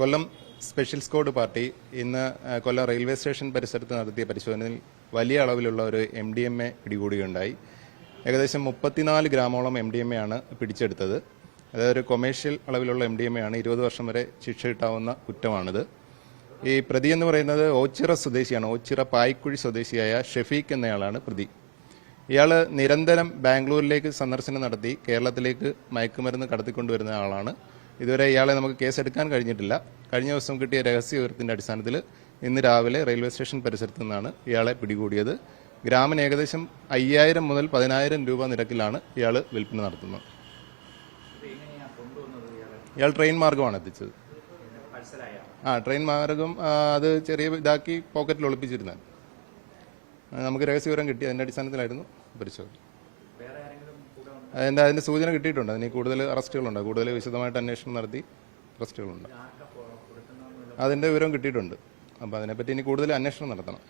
കൊല്ലം special squad party ഇന്ന് കൊല്ലം railway station പരിസരത്ത് നടത്തിയ പരിശോധനയിൽ വലിയ അളവിലുള്ള ഒരു MDMA പിടികൂടുകയുണ്ടായി. ഏകദേശം 34 ഗ്രാമോളം MDMA ആണ് പിടിച്ചെടുത്തത്. അതായത് ഒരു കൊമേഴ്ഷ്യൽ അളവിലുള്ള MDMA ആണ്. 20 വർഷം വരെ ശിക്ഷ കിട്ടാവുന്ന കുറ്റമാണിത്. ഈ പ്രതി എന്ന് പറയുന്നത് ഓച്ചിറ സ്വദേശിയാണ്. ഓച്ചിറ പായ്ക്കുഴി സ്വദേശിയായ ഷെഫീഖ് എന്നയാളാണ് പ്രതി. ഇയാൾ നിരന്തരം ബാംഗ്ലൂരിലേക്ക് സന്ദർശനം നടത്തി കേരളത്തിലേക്ക് മയക്കുമരുന്ന് കടത്തിക്കൊണ്ടുവരുന്ന ആളാണ്. ഇതുവരെ ഇയാളെ നമുക്ക് കേസെടുക്കാൻ കഴിഞ്ഞിട്ടില്ല. കഴിഞ്ഞ ദിവസം കിട്ടിയ രഹസ്യ വിവരത്തിന്റെ അടിസ്ഥാനത്തിൽ ഇന്ന് രാവിലെ റെയിൽവേ സ്റ്റേഷൻ പരിസരത്ത് നിന്നാണ് ഇയാളെ പിടികൂടിയത്. ഗ്രാമിന് ഏകദേശം 5000 മുതൽ 10000 രൂപ നിരക്കിലാണ് ഇയാൾ വിൽപ്പന നടത്തുന്നത്. ഇയാൾ ട്രെയിൻ മാർഗമാണ് എത്തിച്ചത്. ട്രെയിൻ മാർഗം അത് ചെറിയ ഇതാക്കി പോക്കറ്റിൽ ഒളിപ്പിച്ചിരുന്നത്. നമുക്ക് രഹസ്യ വിവരം കിട്ടി. അതിന്റെ അടിസ്ഥാനത്തിലായിരുന്നു പരിശോധന. അതിന്റെ സൂചന കിട്ടിയിട്ടുണ്ട്. അതിന് കൂടുതൽ അറസ്റ്റുകളുണ്ട്. കൂടുതൽ വിശദമായിട്ട് അന്വേഷണം നടത്തി അറസ്റ്റുകളുണ്ട്. അതിന്റെ വിവരം കിട്ടിയിട്ടുണ്ട്. അപ്പോൾ അതിനെപ്പറ്റി ഇനി കൂടുതൽ അന്വേഷണം നടത്തണം.